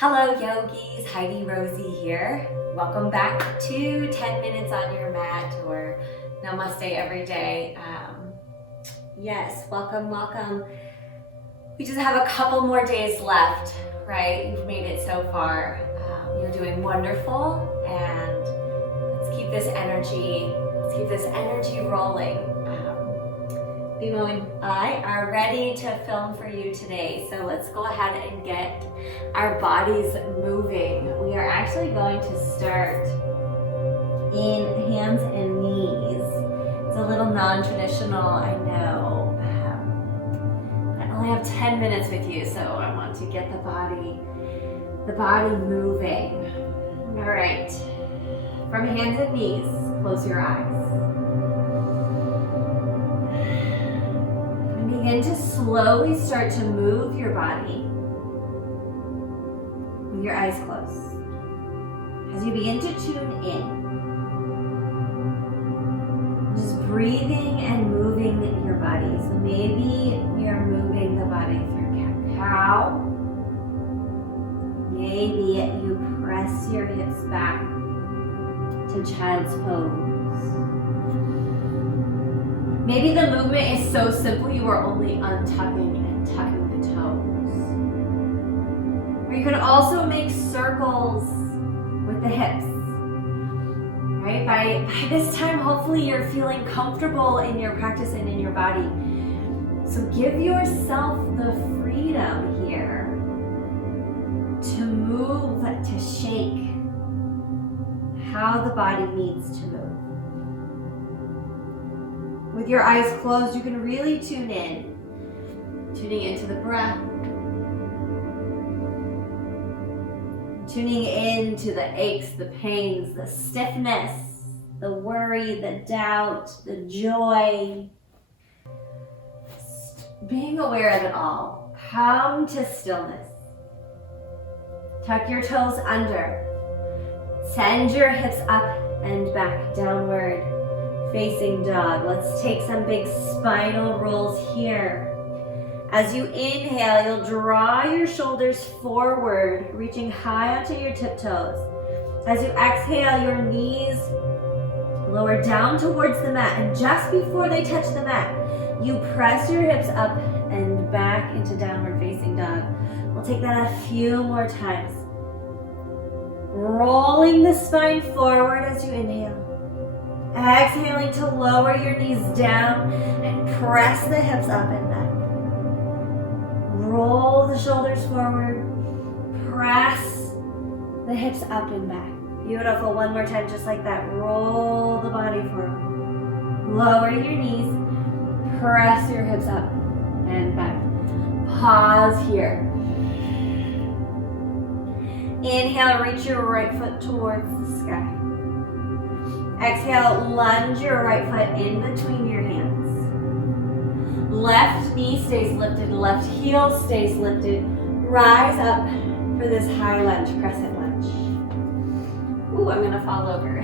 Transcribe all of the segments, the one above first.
Hello yogis, HeidiRosi here. Welcome back to 10 minutes on your mat or Namaste every day. Yes, welcome. We just have a couple more days left, right? You've made it so far. You're doing wonderful, and let's keep this energy rolling. Bimo and I are ready to film for you today, so let's go ahead and get our bodies moving. We are actually going to start in hands and knees. It's a little non-traditional, I know. I only have 10 minutes with you, so I want to get the body moving. All right, from hands and knees, close your eyes. Begin to slowly start to move your body with your eyes closed. As you begin to tune in, just breathing and moving your body. So maybe you're moving the body through cat-cow. Maybe you press your hips back to child's pose. Maybe the movement is so simple you are only untucking and tucking the toes. Or you could also make circles with the hips. Right? By this time, hopefully you're feeling comfortable in your practice and in your body. So give yourself the freedom here to move, to shake how the body needs to move. With your eyes closed, you can really tune in, tuning into the breath, tuning into the aches, the pains, the stiffness, the worry, the doubt, the joy. Being aware of it all. Come to stillness. Tuck your toes under. Send your hips up and back, downward facing dog. Let's take some big spinal rolls here. As you inhale, you'll draw your shoulders forward, reaching high onto your tiptoes. As you exhale, your knees lower down towards the mat, and just before they touch the mat, you press your hips up and back into downward facing dog. We'll take that a few more times. Rolling the spine forward as you inhale. Exhaling to lower your knees down and press the hips up and back. Roll the shoulders forward. Press the hips up and back. Beautiful. One more time, just like that. Roll the body forward. Lower your knees. Press your hips up and back. Pause here. Inhale, reach your right foot towards the sky. Exhale, lunge your right foot in between your hands. Left knee stays lifted, left heel stays lifted. Rise up for this high lunge, crescent lunge. Ooh, I'm gonna fall over.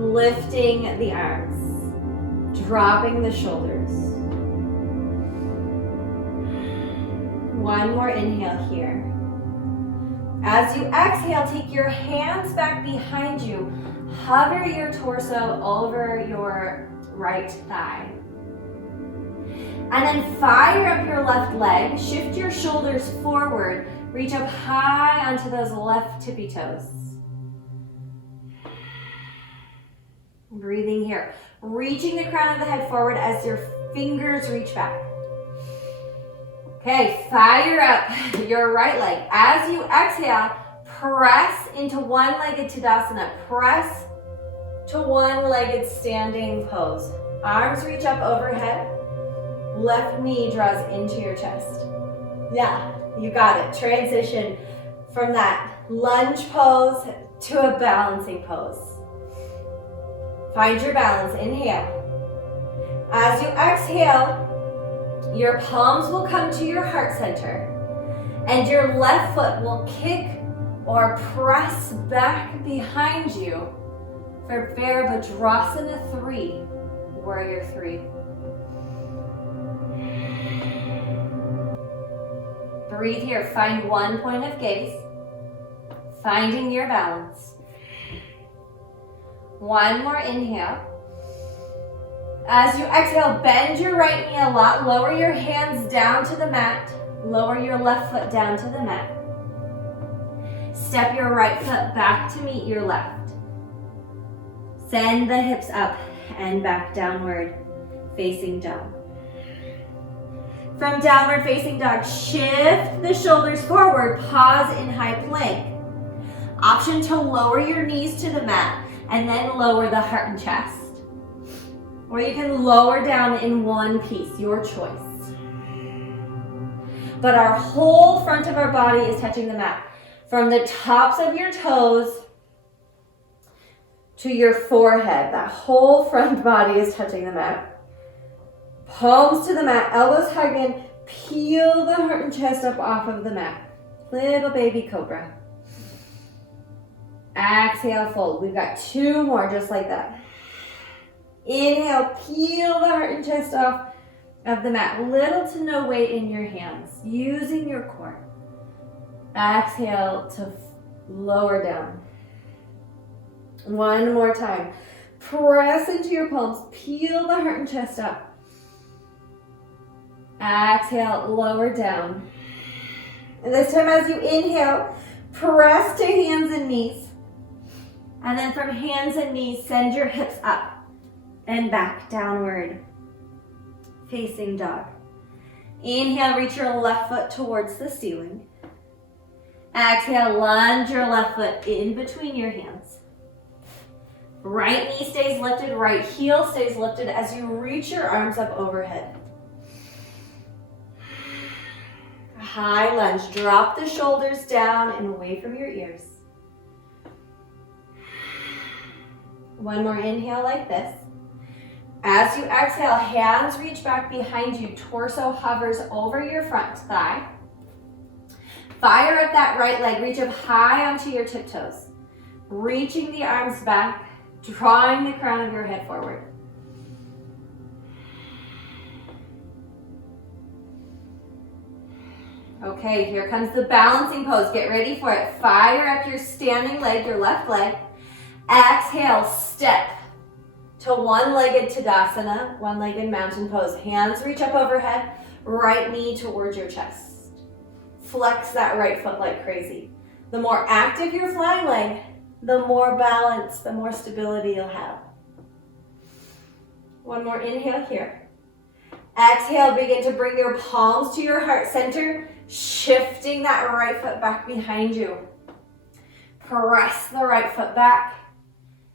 Lifting the arms, dropping the shoulders. One more inhale here. As you exhale, take your hands back behind you. Hover your torso over your right thigh. And then fire up your left leg. Shift your shoulders forward. Reach up high onto those left tippy toes. Breathing here. Reaching the crown of the head forward as your fingers reach back. Okay, fire up your right leg. As you exhale, press into one-legged Tadasana. Press to one-legged standing pose. Arms reach up overhead. Left knee draws into your chest. Yeah, you got it. Transition from that lunge pose to a balancing pose. Find your balance. Inhale. As you exhale, your palms will come to your heart center, and your left foot will kick or press back behind you for Virabhadrasana 3, Warrior 3. Breathe here. Find one point of gaze. Finding your balance. One more inhale. As you exhale, bend your right knee a lot. Lower your hands down to the mat. Lower your left foot down to the mat. Step your right foot back to meet your left. Send the hips up and back, downward facing dog. From downward facing dog, shift the shoulders forward, pause in high plank. Option to lower your knees to the mat and then lower the heart and chest. Or you can lower down in one piece, your choice. But our whole front of our body is touching the mat. From the tops of your toes to your forehead, that whole front body is touching the mat. Palms to the mat, elbows hugging, peel the heart and chest up off of the mat. Little baby cobra. Exhale, fold. We've got two more just like that. Inhale, peel the heart and chest off of the mat. Little to no weight in your hands, using your core. Exhale to lower down. One more time. Press into your palms, peel the heart and chest up. Exhale, lower down. And this time as you inhale, press to hands and knees. And then from hands and knees, send your hips up and back, downward facing dog. Inhale, reach your left foot towards the ceiling. Exhale, lunge your left foot in between your hands. Right knee stays lifted, right heel stays lifted as you reach your arms up overhead. High lunge, drop the shoulders down and away from your ears. One more inhale like this. As you exhale, hands reach back behind you, torso hovers over your front thigh. Fire up that right leg, reach up high onto your tiptoes. Reaching the arms back, drawing the crown of your head forward. Okay, here comes the balancing pose. Get ready for it. Fire up your standing leg, your left leg. Exhale, step to one-legged Tadasana, one-legged mountain pose. Hands reach up overhead, right knee towards your chest. Flex that right foot like crazy. The more active your flying leg, the more balance, the more stability you'll have. One more inhale here. Exhale, begin to bring your palms to your heart center, shifting that right foot back behind you. Press the right foot back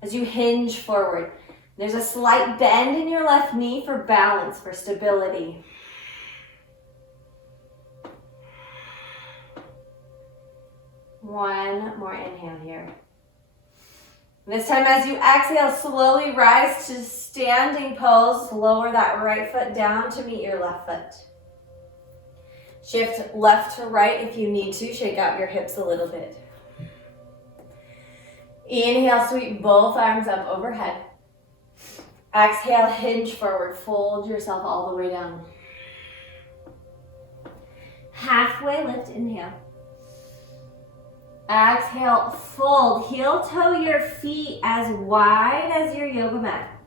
as you hinge forward. There's a slight bend in your left knee for balance, for stability. One more inhale here. This time as you exhale, slowly rise to standing pose. Lower that right foot down to meet your left foot. Shift left to right if you need to. Shake out your hips a little bit. Inhale, sweep both arms up overhead. Exhale, hinge forward. Fold yourself all the way down. Halfway lift, inhale. Exhale, fold. Heel toe your feet as wide as your yoga mat.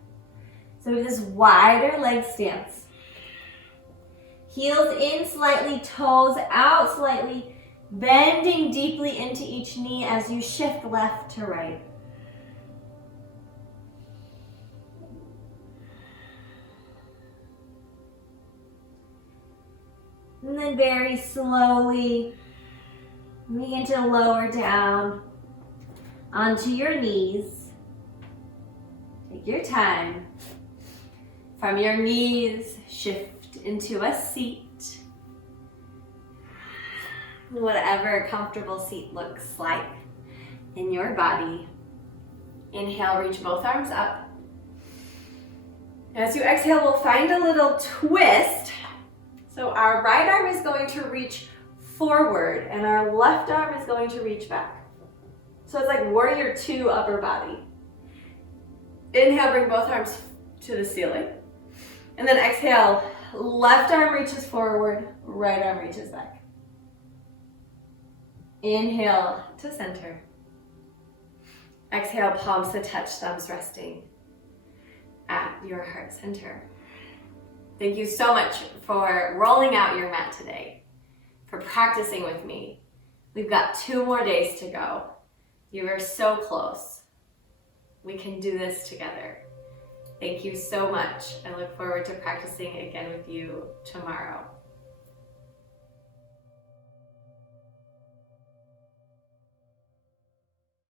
So this wider leg stance. Heels in slightly, toes out slightly. Bending deeply into each knee as you shift left to right. And then very slowly begin to lower down onto your knees. Take your time. From your knees, shift into a seat. Whatever a comfortable seat looks like in your body. Inhale, reach both arms up. As you exhale, we'll find a little twist. So our right arm is going to reach forward and our left arm is going to reach back. So it's like warrior two upper body. Inhale, bring both arms to the ceiling. And then exhale, left arm reaches forward, right arm reaches back. Inhale to center. Exhale, palms to touch, thumbs resting at your heart center. Thank you so much for rolling out your mat today, for practicing with me. We've got 2 more days to go. You are so close. We can do this together. Thank you so much. I look forward to practicing again with you tomorrow.